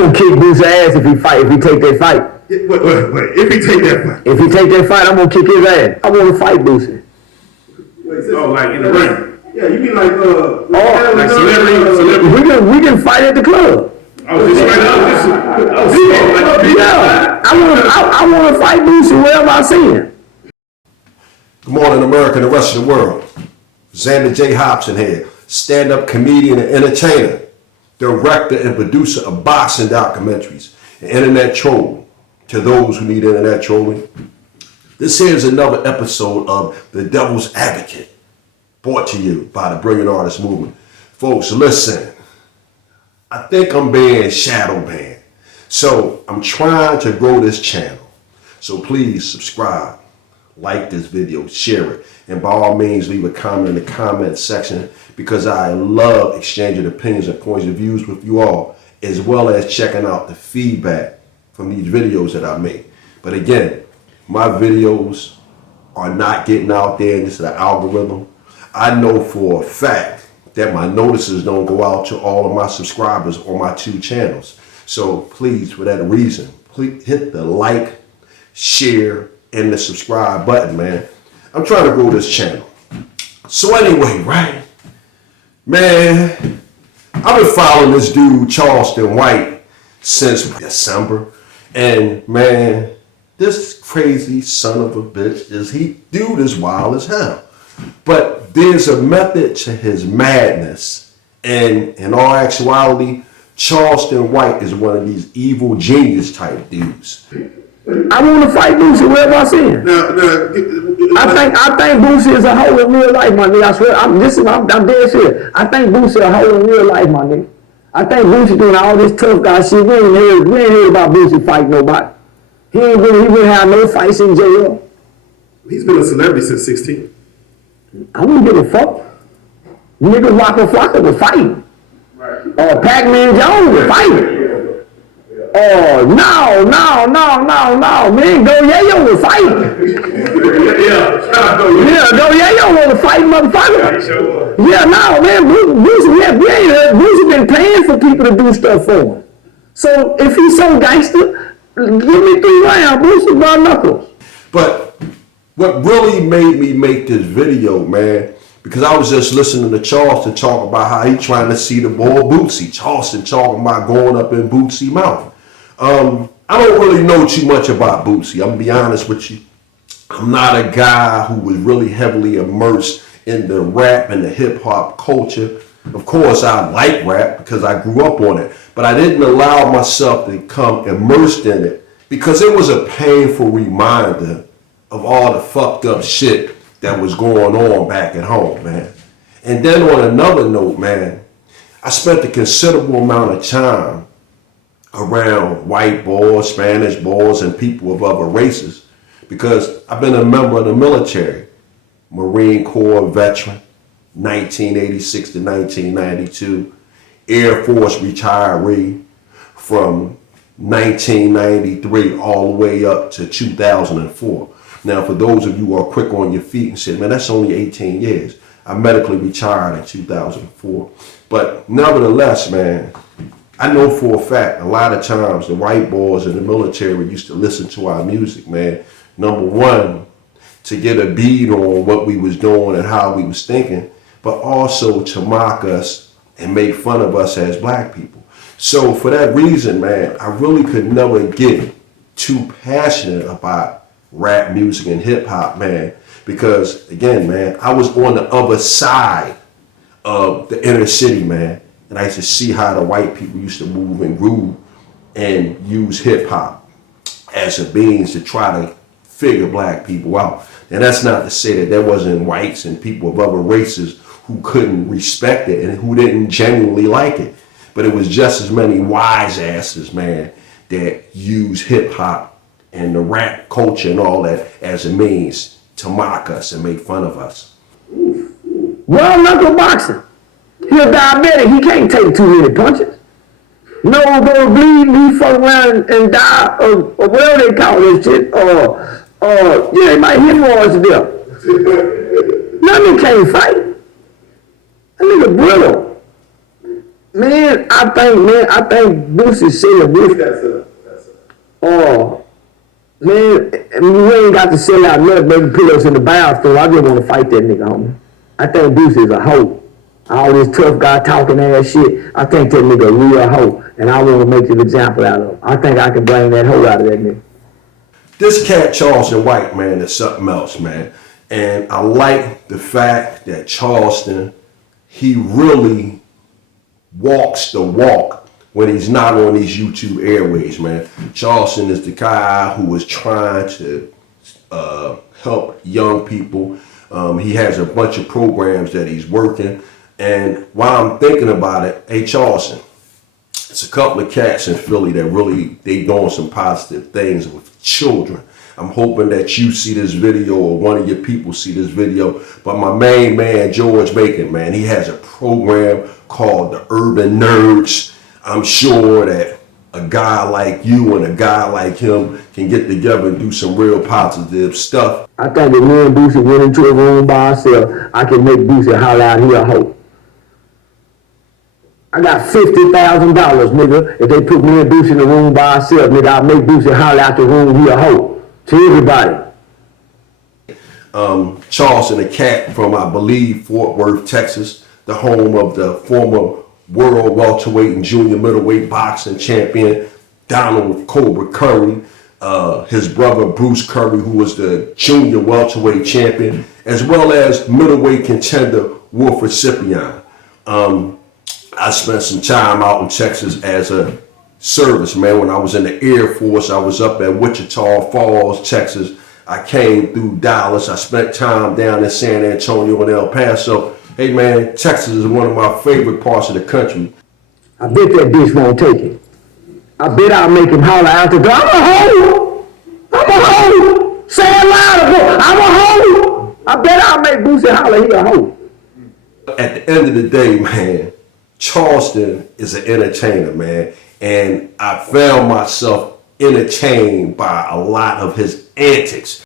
gonna kick Boosie ass if he take that fight. Wait. If he take that fight. If he take that fight, I'm gonna kick his ass. I wanna fight Boosie. Like in the ring. Yeah, you mean like celebrity? We can fight at the club. I want to fight Boosie wherever I see him. Good morning, America and the rest of the world. Xander J. Hobson here, stand-up comedian and entertainer, director and producer of boxing documentaries, and internet troll. To those who need internet trolling, this here is another episode of The Devil's Advocate, brought to you by the Brilliant Artist Movement. Folks, listen, I think I'm being shadow banned. So I'm trying to grow this channel. So please subscribe, like this video, share it, and by all means leave a comment in the comment section, because I love exchanging opinions and points of views with you all, as well as checking out the feedback from these videos that I make. But again, my videos are not getting out there into the algorithm. I know for a fact that my notices don't go out to all of my subscribers on my 2 channels. So please, for that reason, please hit the like, share, and the subscribe button, man. I'm trying to grow this channel. So anyway, right? Man, I've been following this dude, Charleston White, since December. And man, this crazy son of a bitch dude is wild as hell. But there's a method to his madness. And in all actuality, Charleston White is one of these evil genius type dudes. I want to fight Boosie wherever I see him. I think Boosie is a hoe in real life, my nigga. I swear, I'm dead serious. I think Boosie a hoe in real life, my nigga. I think Boosie doing all this tough guy shit. We ain't heard about Boosie fighting nobody. He wouldn't have no fights in jail. He's been a celebrity since 16. I wouldn't give a fuck. Niggas Waka Flocka was fighting. Right. Pac-Man Jones was fighting. Oh, no, man, Go Yayo was fighting. Go Yayo was a fighting motherfucker. Yeah, no, man, Boosie been paying for people to do stuff for him. So if he's so gangster, give me 3 rounds, Boosie, by knuckles. But what really made me make this video, man, because I was just listening to Charleston talk about how he trying to see the boy Bootsy. Charleston talking about going up in Bootsy's mouth. I don't really know too much about Bootsy. I'm gonna be honest with you. I'm not a guy who was really heavily immersed in the rap and the hip hop culture. Of course, I like rap because I grew up on it, but I didn't allow myself to become immersed in it because it was a painful reminder of all the fucked up shit that was going on back at home, man. And then on another note, man, I spent a considerable amount of time around white boys, Spanish boys, and people of other races because I've been a member of the military, Marine Corps veteran, 1986 to 1992, Air Force retiree from 1993 all the way up to 2004. Now, for those of you who are quick on your feet and say, man, that's only 18 years. I medically retired in 2004. But nevertheless, man, I know for a fact, a lot of times the white boys in the military used to listen to our music, man. Number one, to get a bead on what we was doing and how we was thinking, but also to mock us and make fun of us as black people. So for that reason, man, I really could never get too passionate about rap music and hip hop, man, because again, man, I was on the other side of the inner city, man. And I used to see how the white people used to move and groove and use hip hop as a means to try to figure black people out. And that's not to say that there wasn't whites and people of other races who couldn't respect it and who didn't genuinely like it. But it was just as many wise asses, man, that use hip hop and the rap culture and all that as a means to mock us and make fun of us. Well, knuckle boxing. He's a diabetic. He can't take too many punches. No, gonna bleed. He fuck around and die of whatever they call this shit. They might hemorrhoids to death. None of them can't fight. That nigga brittle. Man, I think Boosie said this. Oh, man, we ain't got to sell out nothing, baby, put us in the bathroom. I just want to fight that nigga, homie. I think Boosie is a hoe. All this tough guy talking ass shit. I think that nigga a real hoe, and I want to make an example out of him. I think I can bring that hoe out of that nigga. This cat Charleston White, man, is something else, man. And I like the fact that Charleston, he really walks the walk when he's not on these YouTube airways, man. Charleston is the guy who is trying to help young people. He has a bunch of programs that he's working. And while I'm thinking about it, hey, Charleston, it's a couple of cats in Philly that really, they doing some positive things with children. I'm hoping that you see this video or one of your people see this video. But my main man, George Bacon, man, he has a program called the Urban Nerds. I'm sure that a guy like you and a guy like him can get together and do some real positive stuff. I think if me and Boosie went into a room by ourselves, I can make Boosie holler out here a hoe. I got $50,000, nigga. If they put me and Boosie in the room by ourselves, nigga, I'll make Boosie holler out the room, he a hoe. To everybody. Charleston, a cat from, I believe, Fort Worth, Texas, the home of the former world welterweight and junior middleweight boxing champion, Donald Cobra Curry, his brother Bruce Curry, who was the junior welterweight champion, as well as middleweight contender Wilfred Ciprian. I spent some time out in Texas as a service, man. When I was in the Air Force, I was up at Wichita Falls, Texas. I came through Dallas. I spent time down in San Antonio and El Paso. Hey, man, Texas is one of my favorite parts of the country. I bet that bitch won't take it. I bet I'll make him holler out the door, I'm a hoe! I'm a hoe! Say it louder, I'm a hoe! I bet I'll make Boosie holler he a hoe. At the end of the day, man, Charleston is an entertainer, man. And I found myself entertained by a lot of his antics.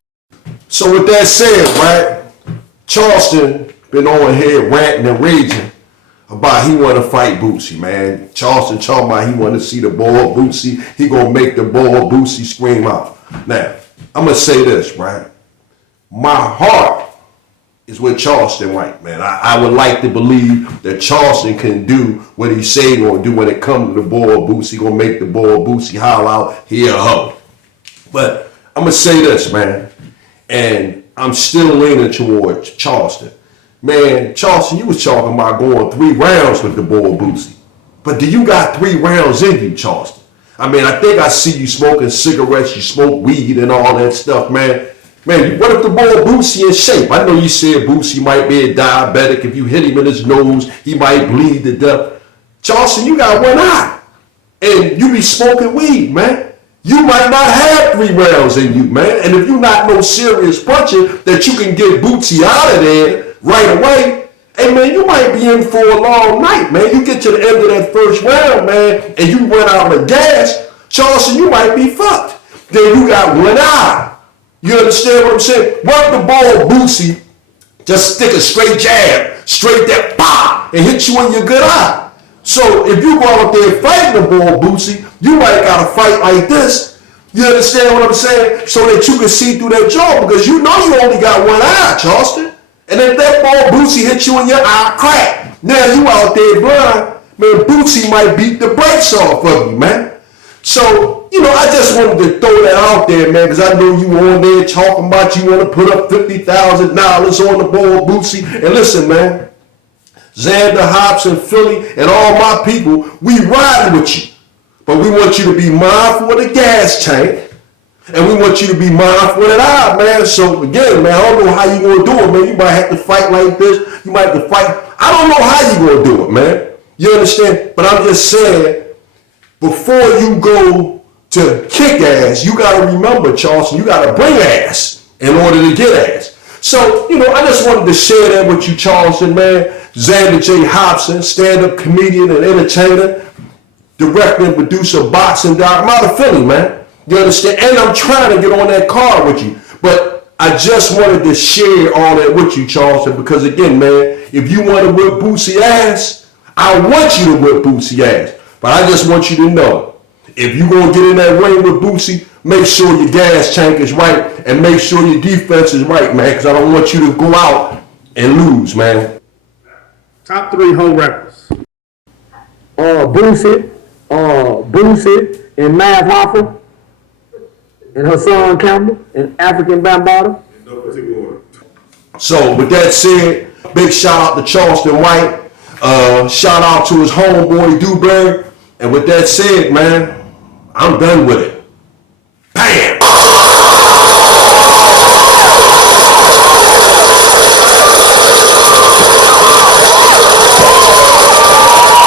So with that said, right, Charleston been on here ranting and raging about he want to fight Boosie, man. Charleston talking about he want to see the boy Boosie. He gonna make the boy Boosie scream out. Now, I'm gonna say this, right? My heart is with Charleston White, man. I would like to believe that Charleston can do what he say he gonna do when it comes to the boy Boosie. He gonna make the boy Boosie holler out, he a hoe. But I'm gonna say this, man, and I'm still leaning towards Charleston. Man, Charleston, you was talking about going 3 rounds with the boy Boosie. But do you got 3 rounds in you, Charleston? I mean, I think I see you smoking cigarettes, you smoke weed and all that stuff, man. Man, what if the boy Boosie in shape? I know you said Boosie might be a diabetic. If you hit him in his nose, he might bleed to death. Charleston, you got 1 eye. And you be smoking weed, man. You might not have 3 rounds in you, man. And if you not no serious puncher that you can get Boosie out of there right away, hey, man, you might be in for a long night, man. You get to the end of that first round, man, and you run out of gas, Charleston, you might be fucked. Then you got 1 eye. You understand what I'm saying? What if the ball Boosie just stick a straight jab, straight that pop, and hit you in your good eye? So if you go out there fighting the ball Boosie, you might gotta fight like this. You understand what I'm saying? So that you can see through that jaw, because you know you only got 1 eye, Charleston. And if that ball Boosie hit you in your eye, crack. Now you out there blind, man, Boosie might beat the brakes off of you, man. So, you know, I just wanted to throw that out there, man, because I know you on there talking about you want to put up $50,000 on the ball, Boosie. And listen, man, Xander, Hobbs, and Philly, and all my people, we riding with you. But we want you to be mindful of the gas tank, and we want you to be mindful of that eye, man. So, again, man, I don't know how you going to do it, man. You might have to fight like this. You might have to fight. I don't know how you going to do it, man. You understand? But I'm just saying, before you go to kick ass, you got to remember, Charleston, you got to bring ass in order to get ass. So, you know, I just wanted to share that with you, Charleston, man. Xander J. Hobson, stand-up comedian and entertainer, director and producer, boxing doc. I'm out of Philly, man. You understand? And I'm trying to get on that card with you. But I just wanted to share all that with you, Charleston, because, again, man, if you want to whip Boosie ass, I want you to whip Boosie ass. But I just want you to know, if you gonna get in that ring with Boosie, make sure your gas tank is right and make sure your defense is right, man, because I don't want you to go out and lose, man. Top 3 whole rappers. Boosie and Mav Hoffa and her son Campbell and African Bambaataa. No particular order. So with that said, big shout out to Charleston White. Shout out to his homeboy Dewberry. And with that said, man, I'm done with it. Bam!